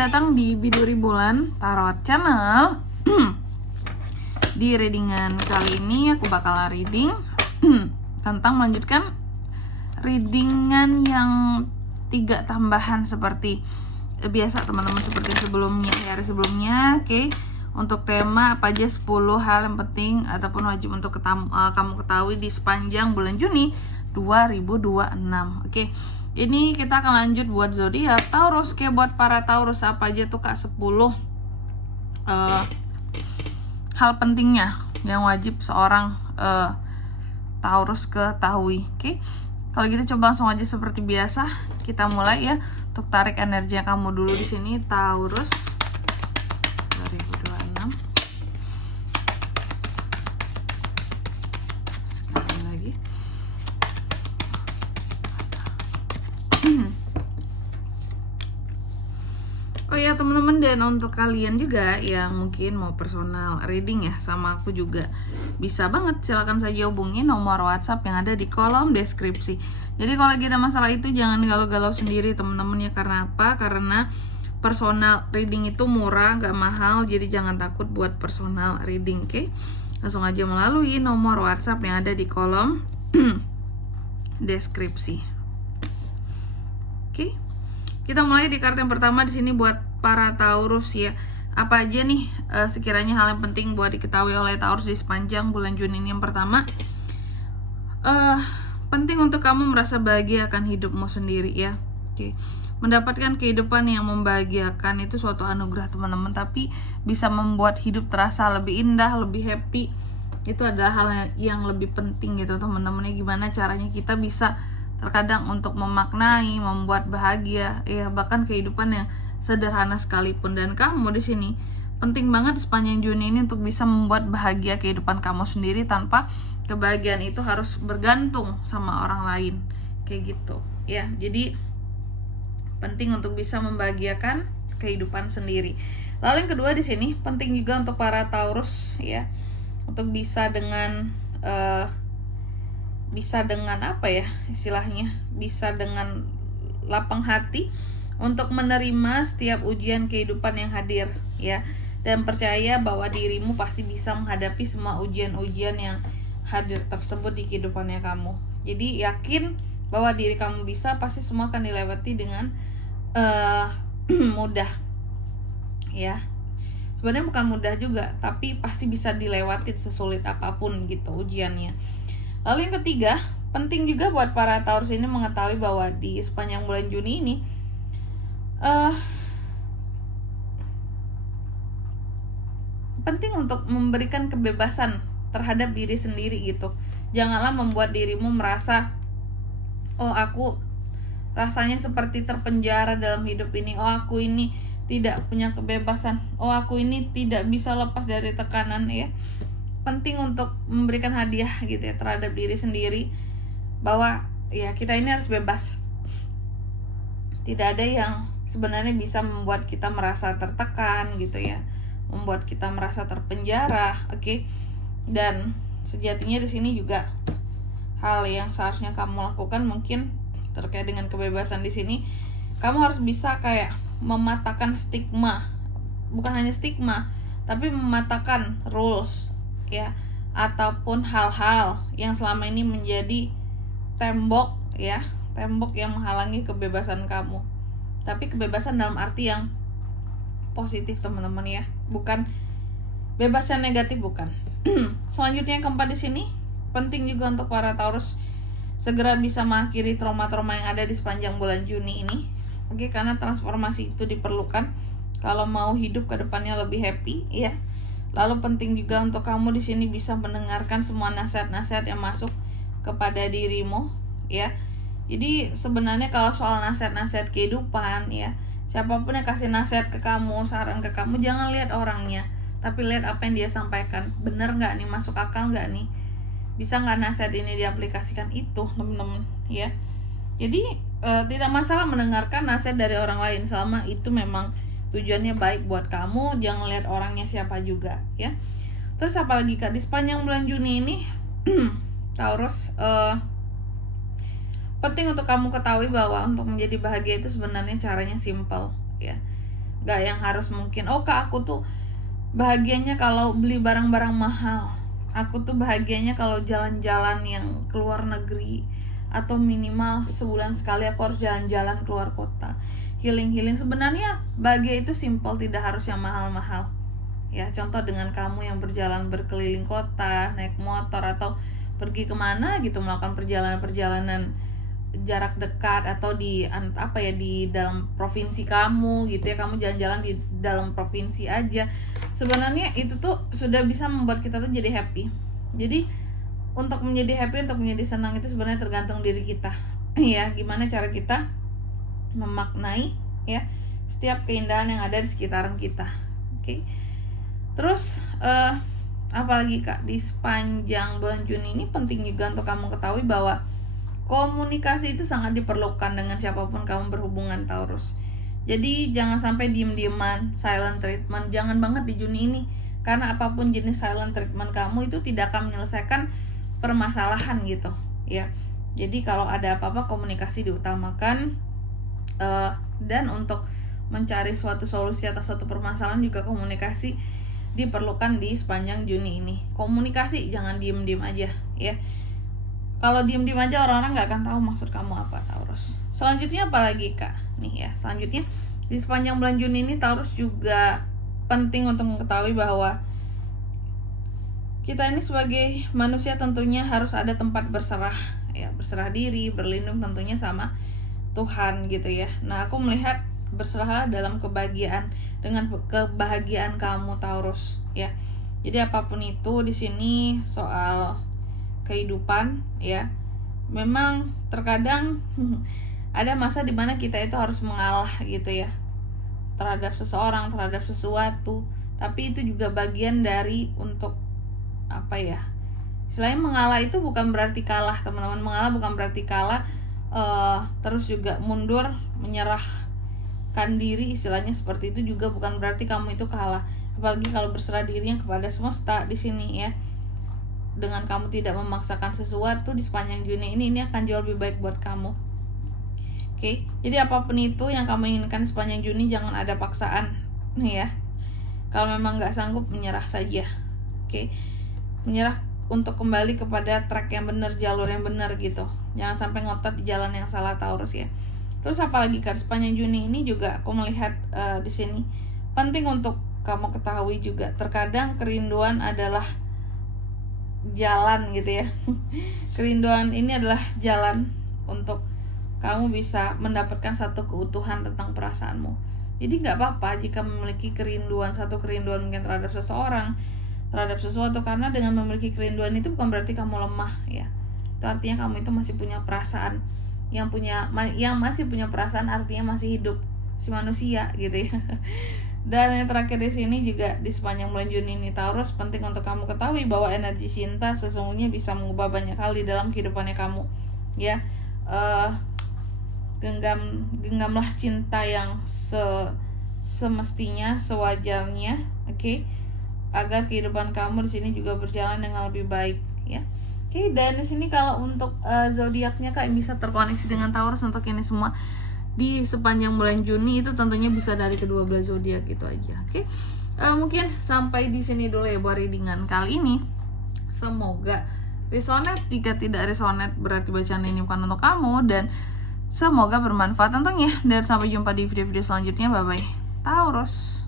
Selamat datang di Biduri Bulan Tarot Channel. Di readingan kali ini aku bakal reading tentang melanjutkan readingan yang 3 tambahan seperti biasa teman-teman, seperti sebelumnya di hari sebelumnya. Oke. Untuk tema apa aja 10 hal yang penting ataupun wajib untuk kamu ketahui di sepanjang bulan Juni 2026. Oke. Ini kita akan lanjut buat zodiak Taurus. Kayak buat para Taurus apa aja tuh Kak 10 hal pentingnya yang wajib seorang Taurus ketahui. Oke. Kalau gitu coba langsung aja seperti biasa kita mulai ya. Untuk tarik energi kamu dulu di sini Taurus 2026. Sekali lagi. Oh ya teman-teman, dan untuk kalian juga yang mungkin mau personal reading ya sama aku juga bisa banget, silahkan saja hubungi nomor WhatsApp yang ada di kolom deskripsi. Jadi kalau lagi ada masalah itu jangan galau-galau sendiri teman-teman ya. Karena apa? Karena personal reading itu murah, gak mahal, jadi jangan takut buat personal reading. Oke? Langsung aja melalui nomor WhatsApp yang ada di kolom deskripsi. Oke? Kita mulai di kartu yang pertama di sini buat para Taurus ya. Apa aja nih sekiranya hal yang penting buat diketahui oleh Taurus di sepanjang bulan Juni ini? Yang pertama, penting untuk kamu merasa bahagia akan hidupmu sendiri ya. Oke. Mendapatkan kehidupan yang membahagiakan itu suatu anugerah teman-teman, tapi bisa membuat hidup terasa lebih indah, lebih happy. Itu adalah hal yang lebih penting gitu teman-teman. Gimana caranya kita bisa terkadang untuk memaknai, membuat bahagia ya, bahkan kehidupan yang sederhana sekalipun. Dan kamu di sini penting banget sepanjang Juni ini untuk bisa membuat bahagia kehidupan kamu sendiri tanpa kebahagiaan itu harus bergantung sama orang lain kayak gitu ya. Jadi penting untuk bisa membahagiakan kehidupan sendiri. Lalu yang kedua di sini penting juga untuk para Taurus ya, untuk bisa dengan apa ya istilahnya, bisa dengan lapang hati untuk menerima setiap ujian kehidupan yang hadir ya, dan percaya bahwa dirimu pasti bisa menghadapi semua ujian-ujian yang hadir tersebut di kehidupannya kamu. Jadi yakin bahwa diri kamu bisa, pasti semua akan dilewati dengan mudah ya. Sebenarnya bukan mudah juga, tapi pasti bisa dilewatin sesulit apapun gitu ujiannya. Lalu yang ketiga, penting juga buat para Taurus ini mengetahui bahwa di sepanjang bulan Juni ini penting untuk memberikan kebebasan terhadap diri sendiri gitu. Janganlah membuat dirimu merasa, oh aku rasanya seperti terpenjara dalam hidup ini, oh aku ini tidak punya kebebasan, oh aku ini tidak bisa lepas dari tekanan ya. Penting untuk memberikan hadiah gitu ya terhadap diri sendiri, bahwa ya kita ini harus bebas. Tidak ada yang sebenarnya bisa membuat kita merasa tertekan gitu ya, membuat kita merasa terpenjara. Oke. Dan sejatinya di sini juga hal yang seharusnya kamu lakukan mungkin terkait dengan kebebasan di sini, kamu harus bisa kayak mematahkan stigma, bukan hanya stigma, tapi mematahkan rules ya, ataupun hal-hal yang selama ini menjadi tembok ya, tembok yang menghalangi kebebasan kamu. Tapi kebebasan dalam arti yang positif teman-teman ya, bukan bebas yang negatif, bukan. Selanjutnya yang keempat di sini penting juga untuk para Taurus segera bisa mengakhiri trauma-trauma yang ada di sepanjang bulan Juni ini. Oke, karena transformasi itu diperlukan kalau mau hidup ke depannya lebih happy ya. Lalu penting juga untuk kamu di sini bisa mendengarkan semua nasihat-nasihat yang masuk kepada dirimu ya. Jadi sebenarnya kalau soal nasihat-nasihat kehidupan ya, siapapun yang kasih nasihat ke kamu, saran ke kamu, jangan lihat orangnya, tapi lihat apa yang dia sampaikan. Bener nggak nih, masuk akal nggak nih, bisa nggak nasihat ini diaplikasikan, itu teman-teman ya. Jadi tidak masalah mendengarkan nasihat dari orang lain selama itu memang tujuannya baik buat kamu. Jangan lihat orangnya siapa juga ya. Terus apalagi Kak, di sepanjang bulan Juni ini Taurus penting untuk kamu ketahui bahwa untuk menjadi bahagia itu sebenarnya caranya simple ya. Gak yang harus mungkin, oh Kak, aku tuh bahagianya kalau beli barang-barang mahal, aku tuh bahagianya kalau jalan-jalan yang keluar negeri, atau minimal sebulan sekali aku harus jalan-jalan keluar kota, healing. Sebenarnya bahagia itu simple, tidak harus yang mahal-mahal ya. Contoh dengan kamu yang berjalan berkeliling kota naik motor, atau pergi kemana gitu, melakukan perjalanan jarak dekat, atau di dalam provinsi kamu gitu ya, kamu jalan-jalan di dalam provinsi aja. Sebenarnya itu tuh sudah bisa membuat kita tuh jadi happy. Jadi untuk menjadi happy, untuk menjadi senang itu sebenarnya tergantung diri kita ya, gimana cara kita memaknai ya setiap keindahan yang ada di sekitaran kita. Oke. Terus apalagi Kak, di sepanjang bulan Juni ini penting juga untuk kamu ketahui bahwa komunikasi itu sangat diperlukan dengan siapapun kamu berhubungan, Taurus. Jadi jangan sampai diem-dieman, silent treatment, jangan banget di Juni ini. Karena apapun jenis silent treatment kamu itu tidak akan menyelesaikan permasalahan gitu ya. Jadi kalau ada apa-apa, komunikasi diutamakan. Dan untuk mencari suatu solusi atas suatu permasalahan juga komunikasi diperlukan di sepanjang Juni ini. Komunikasi, jangan diem-diem aja ya. Kalau diem-diem aja orang-orang nggak akan tahu maksud kamu apa, Taurus. Selanjutnya apa lagi Kak? Nih ya, selanjutnya di sepanjang bulan Juni ini Taurus juga penting untuk mengetahui bahwa kita ini sebagai manusia tentunya harus ada tempat berserah ya, berserah diri, berlindung tentunya sama Tuhan gitu ya. Nah, aku melihat berserahlah dalam kebahagiaan, dengan kebahagiaan kamu Taurus ya. Jadi apapun itu di sini soal kehidupan ya, memang terkadang ada masa dimana kita itu harus mengalah gitu ya, terhadap seseorang, terhadap sesuatu. Tapi itu juga bagian dari untuk apa ya, selain mengalah itu bukan berarti kalah teman-teman. Mengalah bukan berarti kalah, terus juga mundur, menyerahkan diri, istilahnya seperti itu juga bukan berarti kamu itu kalah. Apalagi kalau berserah dirinya kepada semesta di sini ya, dengan kamu tidak memaksakan sesuatu di sepanjang Juni ini akan jauh lebih baik buat kamu. Oke, jadi apapun itu yang kamu inginkan sepanjang Juni, jangan ada paksaan ya. Kalau memang nggak sanggup, menyerah saja. Oke, menyerah untuk kembali kepada track yang benar, jalur yang benar gitu. Jangan sampai ngotot di jalan yang salah, Taurus ya. Terus apalagi kan sepanjang Juni ini juga aku melihat di sini penting untuk kamu ketahui juga, terkadang kerinduan adalah jalan gitu ya. Kerinduan ini adalah jalan untuk kamu bisa mendapatkan satu keutuhan tentang perasaanmu. Jadi nggak apa-apa jika memiliki kerinduan, satu kerinduan mungkin terhadap seseorang, terhadap sesuatu, karena dengan memiliki kerinduan itu bukan berarti kamu lemah ya. Itu artinya kamu itu masih punya perasaan. Yang masih punya perasaan artinya masih hidup si manusia gitu ya. Dan yang terakhir di sini juga di sepanjang bulan Juni ini Taurus, penting untuk kamu ketahui bahwa energi cinta sesungguhnya bisa mengubah banyak hal di dalam kehidupannya kamu ya. Genggamlah cinta yang semestinya, sewajarnya, oke? Agar kehidupan kamu di sini juga berjalan dengan lebih baik ya. Oke, dan di sini kalau untuk zodiaknya Kak yang bisa terkoneksi dengan Taurus untuk ini semua di sepanjang bulan Juni itu tentunya bisa dari kedua belah zodiak itu aja. Oke. Mungkin sampai di sini dulu ya buat readingan kali ini. Semoga resonate. Jika tidak resonate berarti bacaan ini bukan untuk kamu, dan semoga bermanfaat tentunya. Dan sampai jumpa di video-video selanjutnya. Bye bye Taurus.